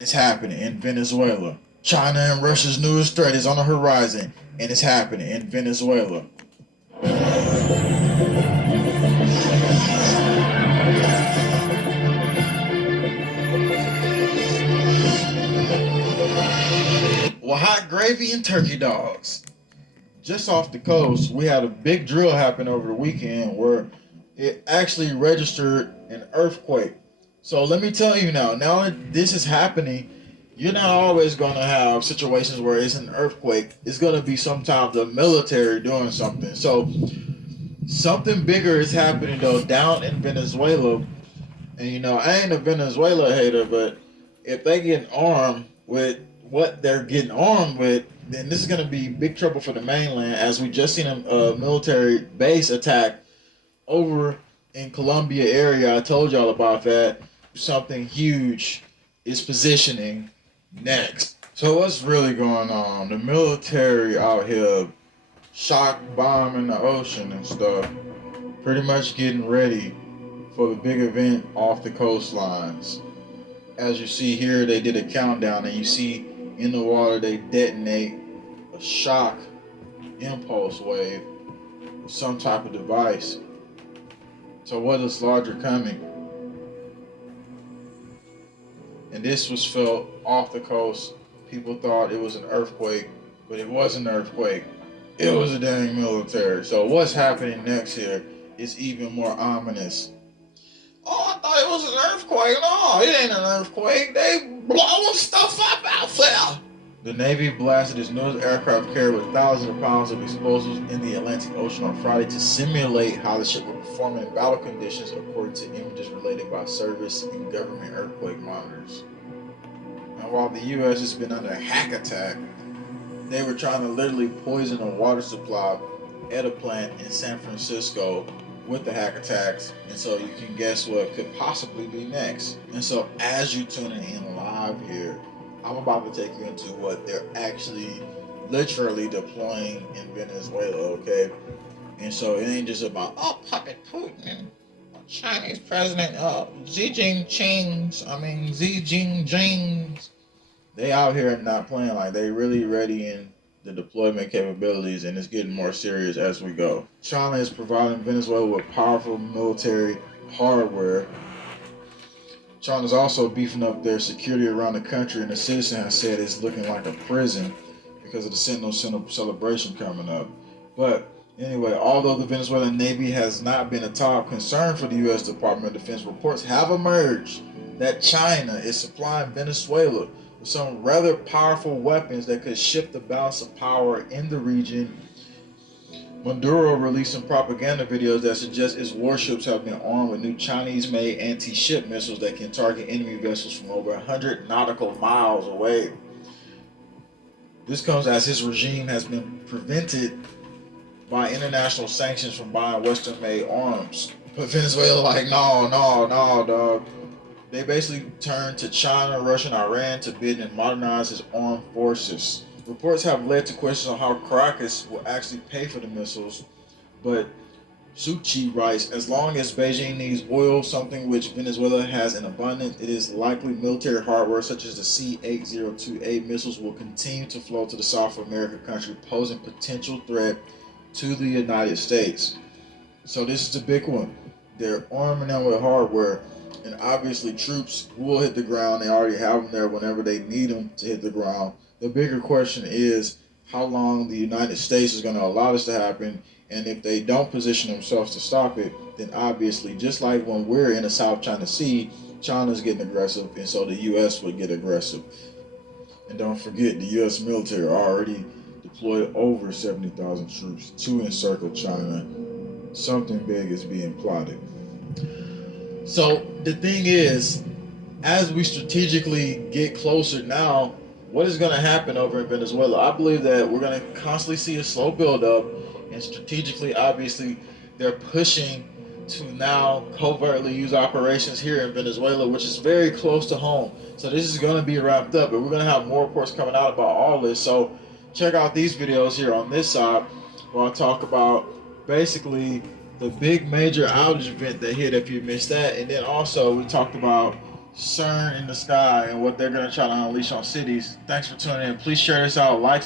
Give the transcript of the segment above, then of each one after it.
It's happening in Venezuela. China and Russia's newest threat is on the horizon, and it's happening in Venezuela. Well, hot gravy and turkey dogs. Just off the coast, we had a big drill happen over the weekend where it actually registered an earthquake. So let me tell you now that this is happening, you're not always going to have situations where it's an earthquake. It's going to be sometimes the military doing something. So something bigger is happening though down in Venezuela. And I ain't a Venezuela hater, but if they get armed with what they're getting armed with, then this is going to be big trouble for the mainland. As we just seen a military base attack over in Colombia area. I told y'all about that. Something huge is positioning next. So what's really going on? The military out here shock bombing the ocean and stuff, pretty much getting ready for the big event off the coastlines. As you see here, they did a countdown, and you see in the water they detonate a shock impulse wave with some type of device. So what is larger coming? And this was felt off the coast. People thought it was an earthquake, but it wasn't an earthquake. It was a dang military. So what's happening next here is even more ominous. Oh, I thought it was an earthquake. No, it ain't an earthquake. They blowing stuff up out there. The Navy blasted its newest aircraft carrier with thousands of pounds of explosives in the Atlantic Ocean on Friday to simulate how the ship would perform in battle conditions, according to images related by service and government earthquake monitors. Now, while the U.S. has been under a hack attack, they were trying to literally poison a water supply at a plant in San Francisco with the hack attacks, and so you can guess what could possibly be next. And so as you tuning in live here, I'm about to take you into what they're actually literally deploying in Venezuela, okay? And so it ain't just about, oh, puppet Putin, Chinese President Xi Jinping. They out here not playing, like they really ready in the deployment capabilities, and it's getting more serious as we go. China is providing Venezuela with powerful military hardware. China's also beefing up their security around the country, and the citizen has said it's looking like a prison because of the Sentinel celebration coming up. But anyway, although the Venezuelan Navy has not been a top concern for the U.S. Department of Defense, reports have emerged that China is supplying Venezuela with some rather powerful weapons that could shift the balance of power in the region. Maduro released some propaganda videos that suggest its warships have been armed with new Chinese-made anti-ship missiles that can target enemy vessels from over 100 nautical miles away. This comes as his regime has been prevented by international sanctions from buying Western-made arms. But Venezuela like, no, dog. They basically turned to China, Russia, and Iran to bid and modernize its armed forces. Reports have led to questions on how Caracas will actually pay for the missiles, but Suchi writes, as long as Beijing needs oil, something which Venezuela has in abundance, it is likely military hardware such as the C-8028 missiles will continue to flow to the South American country, posing potential threat to the United States. So this is the big one. They're arming them with hardware, and obviously troops will hit the ground. They already have them there whenever they need them to hit the ground. The bigger question is how long the United States is going to allow this to happen, and if they don't position themselves to stop it, then obviously, just like when we're in the South China Sea, China's getting aggressive, and so the U.S. would get aggressive. And don't forget, the U.S. military already deployed over 70,000 troops to encircle China. Something big is being plotted. So the thing is, as we strategically get closer now, what is going to happen over in Venezuela? I believe that we're going to constantly see a slow build up, and strategically, obviously, they're pushing to now covertly use operations here in Venezuela, which is very close to home. So this is going to be wrapped up, but we're going to have more reports coming out about all this. So check out these videos here on this side where I talk about basically the big major outage event that hit if you missed that, and then also we talked about CERN in the sky and what they're gonna try to unleash on cities. Thanks for tuning in. Please share this out. Like,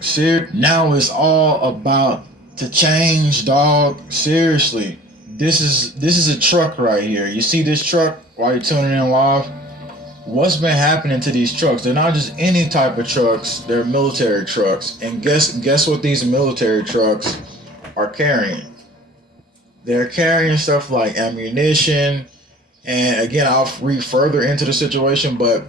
share. Now it's all about to change, dog. Seriously. This is a truck right here. You see this truck while you're tuning in live? What's been happening to these trucks? They're not just any type of trucks, they're military trucks. And guess what these military trucks are carrying? They're carrying stuff like ammunition, and again, I'll read further into the situation, but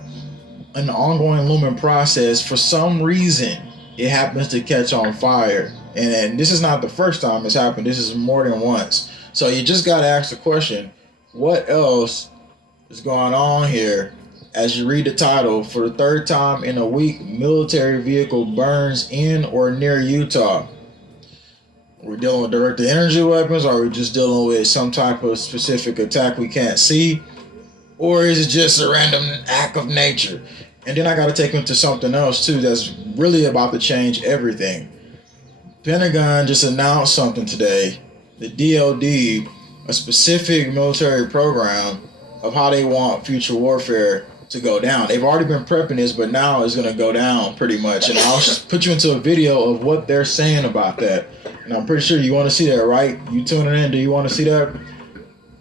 in the ongoing looming process, for some reason, it happens to catch on fire. And this is not the first time it's happened. This is more than once. So you just got to ask the question, what else is going on here? As you read the title, for the third time in a week, military vehicle burns in or near Utah. We're dealing with directed energy weapons, or are we just dealing with some type of specific attack we can't see? Or is it just a random act of nature? And then I got to take into something else too that's really about to change everything. Pentagon just announced something today. The DoD, a specific military program of how they want future warfare to go down. They've already been prepping this, but now it's going to go down pretty much. And I'll just put you into a video of what they're saying about that. And I'm pretty sure you want to see that, right? You tuning in? Do you want to see that?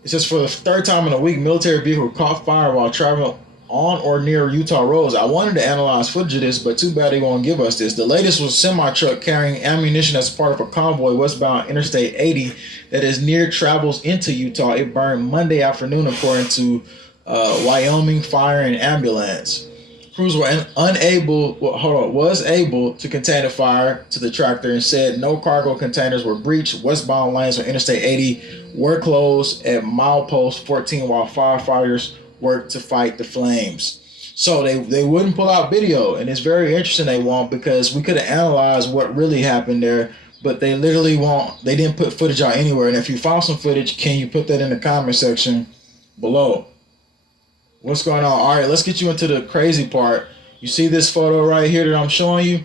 It says for the third time in a week, military vehicle caught fire while traveling on or near Utah roads. I wanted to analyze footage of this, but too bad they won't give us this. The latest was a semi-truck carrying ammunition as part of a convoy westbound Interstate 80 that is near travels into Utah. It burned Monday afternoon, according to Wyoming Fire and Ambulance. Crews were was able to contain the fire to the tractor and said no cargo containers were breached. Westbound lanes on Interstate 80 were closed at milepost 14 while firefighters worked to fight the flames. So they wouldn't pull out video, and it's very interesting they won't, because we could have analyzed what really happened there, but they literally won't. They didn't put footage out anywhere. And if you found some footage, can you put that in the comment section below? What's going on? All right, let's get you into the crazy part. You see this photo right here that I'm showing you?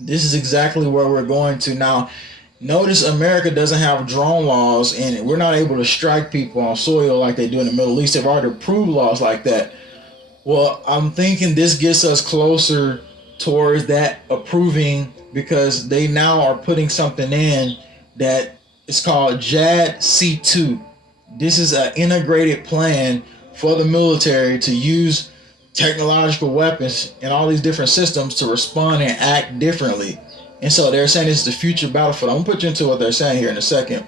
This is exactly where we're going to. Now, notice America doesn't have drone laws, and we're not able to strike people on soil like they do in the Middle East. They've already approved laws like that. Well, I'm thinking this gets us closer towards that approving, because they now are putting something in that is called JADC2. This is an integrated plan for the military to use technological weapons and all these different systems to respond and act differently. And so they're saying this is the future battlefield. I'm gonna put you into what they're saying here in a second.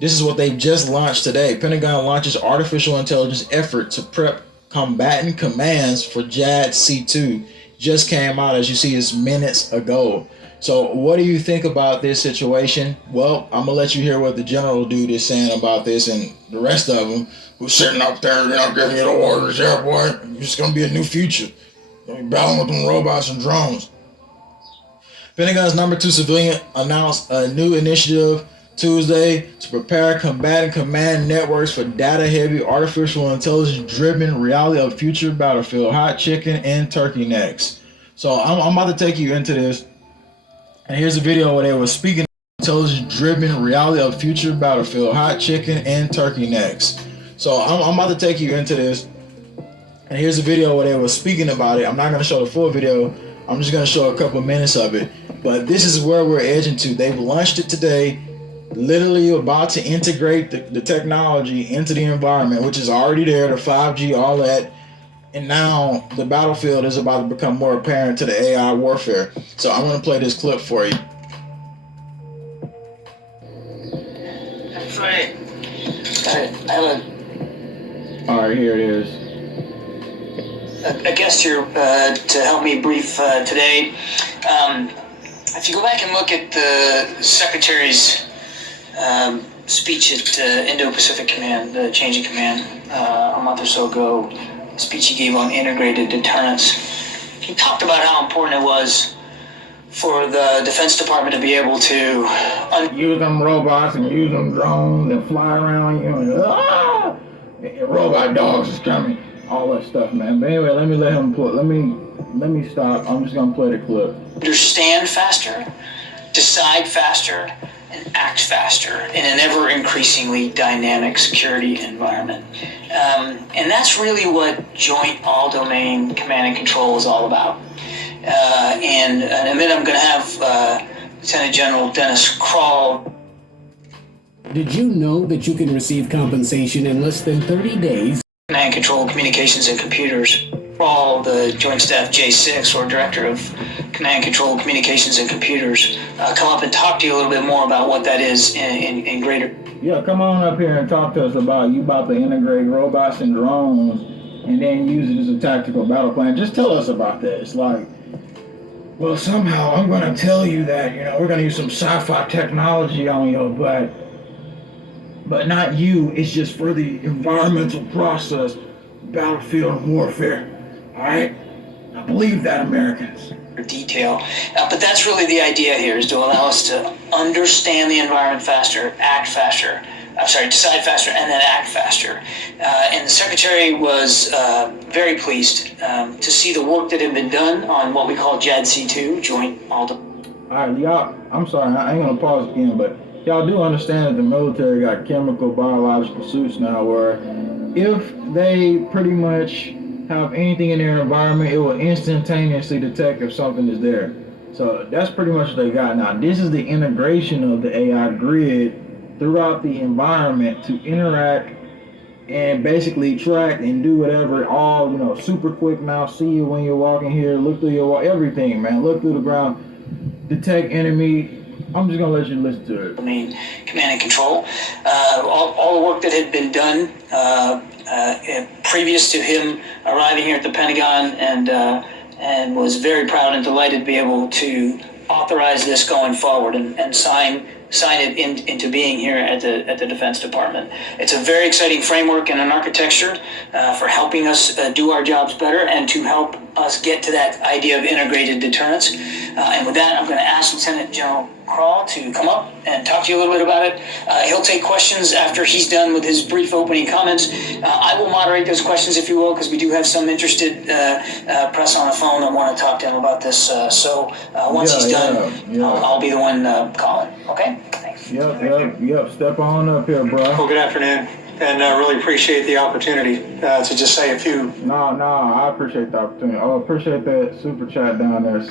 This is what they've just launched today. Pentagon launches artificial intelligence effort to prep combatant commands for JADC2. Just came out, as you see, it's minutes ago. So what do you think about this situation? Well, I'm gonna let you hear what the general dude is saying about this, and the rest of them who's sitting up there, giving you the orders. Yeah, boy, it's gonna be a new future. You're gonna be battling with them robots and drones. Pentagon's number 2 civilian announced a new initiative Tuesday to prepare combatant command networks for data-heavy, artificial intelligence-driven reality of future battlefield. Hot chicken and turkey necks. So I'm about to take you into this. And here's a video where they were speaking of intelligence-driven reality of future battlefield, hot chicken and turkey necks. So I'm about to take you into this. And here's a video where they were speaking about it. I'm not going to show the full video. I'm just going to show a couple minutes of it. But this is where we're edging to. They've launched it today, literally about to integrate the technology into the environment, which is already there, the 5G, all that. And now the battlefield is about to become more apparent to the AI warfare. So I'm going to play this clip for you. That's right. All right, here it is. A guest here to help me brief today. If you go back and look at the Secretary's speech at Indo-Pacific Command, the change of command, a month or so ago, speech he gave on integrated deterrence, he talked about how important it was for the Defense Department to be able to use them robots and use them drones and fly around, robot dogs is coming, all that stuff, man. But anyway, let me stop. I'm just gonna play the clip. Understand faster, decide faster, and act faster in an ever increasingly dynamic security environment. And that's really what Joint All-Domain Command and Control is all about. And in a minute, I'm going to have Lieutenant General Dennis Krall. Did you know that you can receive compensation in less than 30 days? Command Control Communications and Computers. Krall, the Joint Staff J6, or Director of Command Control Communications and Computers, come up and talk to you a little bit more about what that is in greater. Yeah, come on up here and talk to us about to integrate robots and drones and then use it as a tactical battle plan. Just tell us about this. Like, well, somehow I'm going to tell you that, we're going to use some sci-fi technology on your butt. But not you, it's just for the environmental process, battlefield warfare. All right? I believe that, Americans. Detail. But that's really the idea here, is to allow us to understand the environment faster, act faster. Decide faster and then act faster. And the Secretary was very pleased to see the work that had been done on what we call JADC2, Joint All-Domain. All right, y'all, I'm sorry, I ain't going to pause again, but y'all do understand that the military got chemical, biological suits now where if they pretty much have anything in their environment, it will instantaneously detect if something is there. So that's pretty much what they got now. This is the integration of the AI grid throughout the environment to interact and basically track and do whatever, all, super quick now, see you when you're walking here, look through your wall, everything, man, look through the ground, detect enemy. I'm just gonna let you listen to it. Command and Control. All the work that had been done previous to him arriving here at the Pentagon, and was very proud and delighted to be able to authorize this going forward and sign it into being here at the Defense Department. It's a very exciting framework and an architecture for helping us do our jobs better and to help us get to that idea of integrated deterrence. And with that, I'm going to ask Lieutenant General Krall to come up and talk to you a little bit about it. He'll take questions after he's done with his brief opening comments. I will moderate those questions, if you will, because we do have some interested press on the phone that want to talk to him about this. So once he's done, I'll be the one calling. Okay? Thanks. Yep. Step on up here, bro. Well, good afternoon, and I really appreciate the opportunity to just say a few. No, I appreciate the opportunity. I appreciate that super chat down there,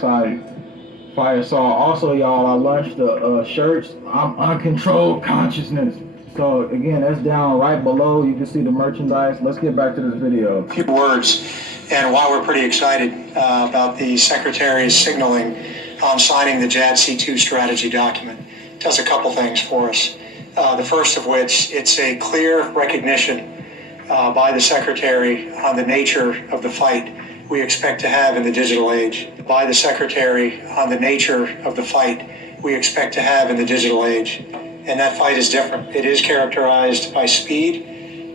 Fire Saw. Also, y'all, I launched the shirts. I'm Uncontrolled Consciousness. So again, that's down right below. You can see the merchandise. Let's get back to this video. A few words, and why we're pretty excited about the Secretary's signaling on signing the JADC2 strategy document. It does a couple things for us. The first of which, it's a clear recognition by the Secretary on the nature of the fight we expect to have in the digital age. By the Secretary on the nature of the fight we expect to have in the digital age. And that fight is different. It is characterized by speed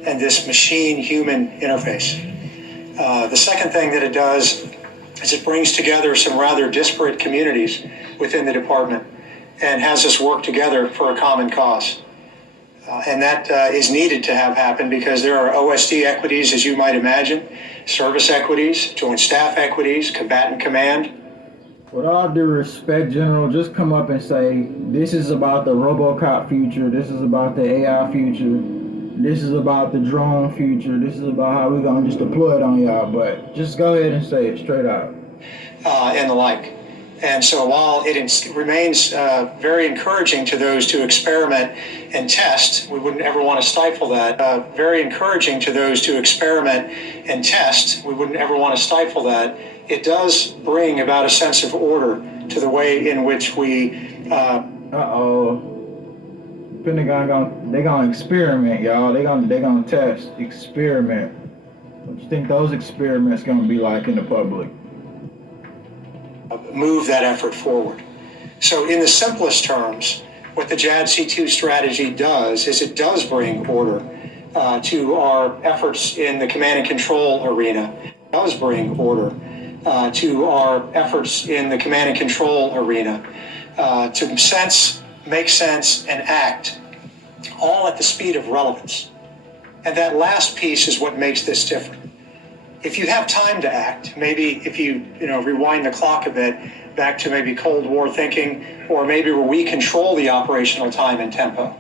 and this machine-human interface. The second thing that it does is it brings together some rather disparate communities within the department and has us work together for a common cause. And that is needed to have happen because there are OSD equities, as you might imagine, service equities, joint staff equities, combatant command. With all due respect, General, just come up and say, this is about the RoboCop future, this is about the AI future, this is about the drone future, this is about how we're going to just deploy it on y'all, but just go ahead and say it straight out. And the like. And so while it remains very encouraging to those to experiment and test, we wouldn't ever want to stifle that. Very encouraging to those to experiment and test, we wouldn't ever want to stifle that. It does bring about a sense of order to the way in which we... Pentagon they're gonna experiment, y'all. They're gonna test, experiment. What do you think those experiments gonna be like in the public? Move that effort forward. So in the simplest terms, what the JADC2 strategy does is it does bring order to our efforts in the command and control arena. It does bring order to our efforts in the command and control arena to sense, make sense, and act, all at the speed of relevance. And that last piece is what makes this different. If you have time to act, maybe if you rewind the clock a bit back to maybe Cold War thinking, or maybe where we control the operational time and tempo.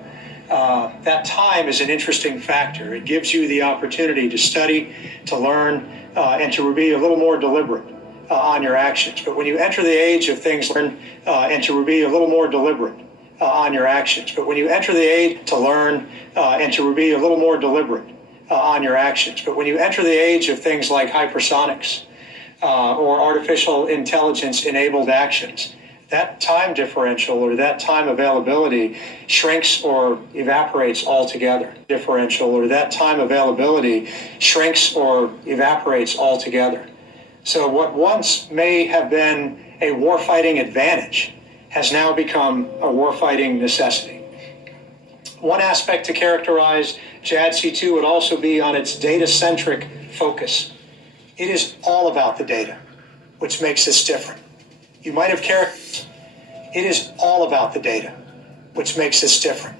That time is an interesting factor. It gives you the opportunity to study, to learn, and to be a little more deliberate on your actions. But when you enter the age of things, learn and to be a little more deliberate on your actions. But when you enter the age to learn and to be a little more deliberate on your actions. But when you enter the age of things like hypersonics or artificial intelligence enabled actions, that time differential or that time availability shrinks or evaporates altogether. That time availability shrinks or evaporates altogether. So what once may have been a warfighting advantage has now become a warfighting necessity. One aspect to characterize JADC2 would also be on its data-centric focus. It is all about the data, which makes this different. You might have It is all about the data, which makes this different.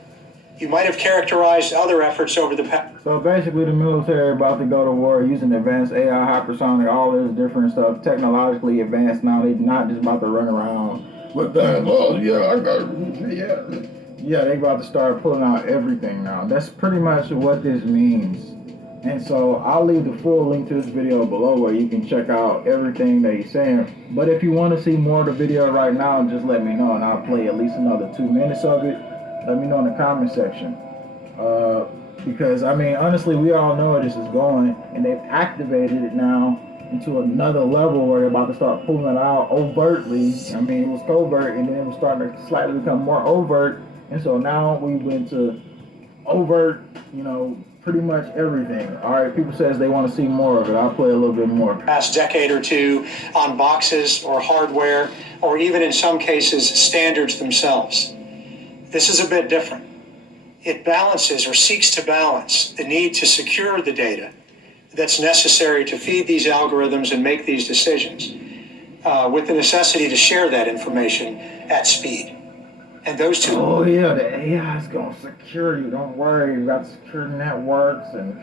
You might have characterized other efforts over the past. So basically the military about to go to war using advanced AI, hypersonic, all this different stuff, technologically advanced now. They're not just about to run around with that. Oh, yeah, I got it. Yeah, they about to start pulling out everything now. That's pretty much what this means. And so I'll leave the full link to this video below where you can check out everything that he's saying. But if you want to see more of the video right now, just let me know and I'll play at least another 2 minutes of it. Let me know in the comment section. Because, I mean, honestly, we all know where this is going. And they've activated it now into another level where they're about to start pulling it out overtly. I mean, it was covert and then it was starting to slightly become more overt. And so now we went to overt, pretty much everything. All right, people says they want to see more of it. I'll play a little bit more. Past decade or two on boxes or hardware, or even in some cases, standards themselves. This is a bit different. It balances or seeks to balance the need to secure the data that's necessary to feed these algorithms and make these decisions with the necessity to share that information at speed. And those two. Oh yeah, the AI is going to secure you. Don't worry, we got secure networks and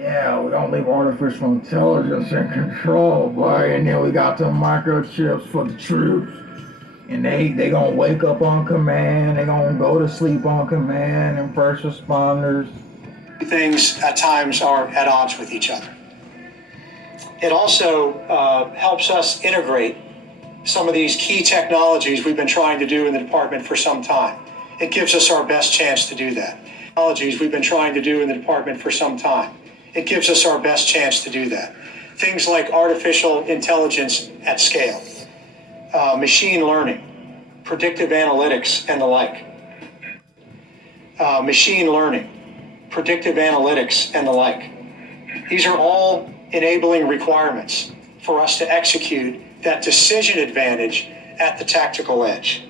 yeah, we don't leave artificial intelligence in control, boy. And then we got the microchips for the troops. And they gonna wake up on command, they gonna go to sleep on command, and first responders. Things at times are at odds with each other. It also helps us integrate some of these key technologies we've been trying to do in the department for some time. It gives us our best chance to do that. Technologies we've been trying to do in the department for some time. It gives us our best chance to do that. Things like artificial intelligence at scale, machine learning, predictive analytics, and the like. Machine learning, predictive analytics, and the like. These are all enabling requirements for us to execute that decision advantage at the tactical edge.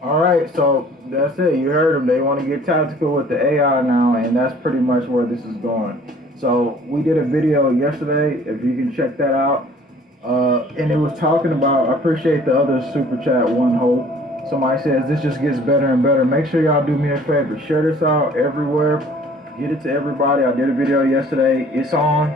All right, so that's it. You heard them. They want to get tactical with the AI now, and that's pretty much where this is going. So we did a video yesterday, if you can check that out. And it was talking about, I appreciate the other super chat, One Hope. Somebody says this just gets better and better. Make sure y'all do me a favor. Share this out everywhere. Get it to everybody. I did a video yesterday. It's on.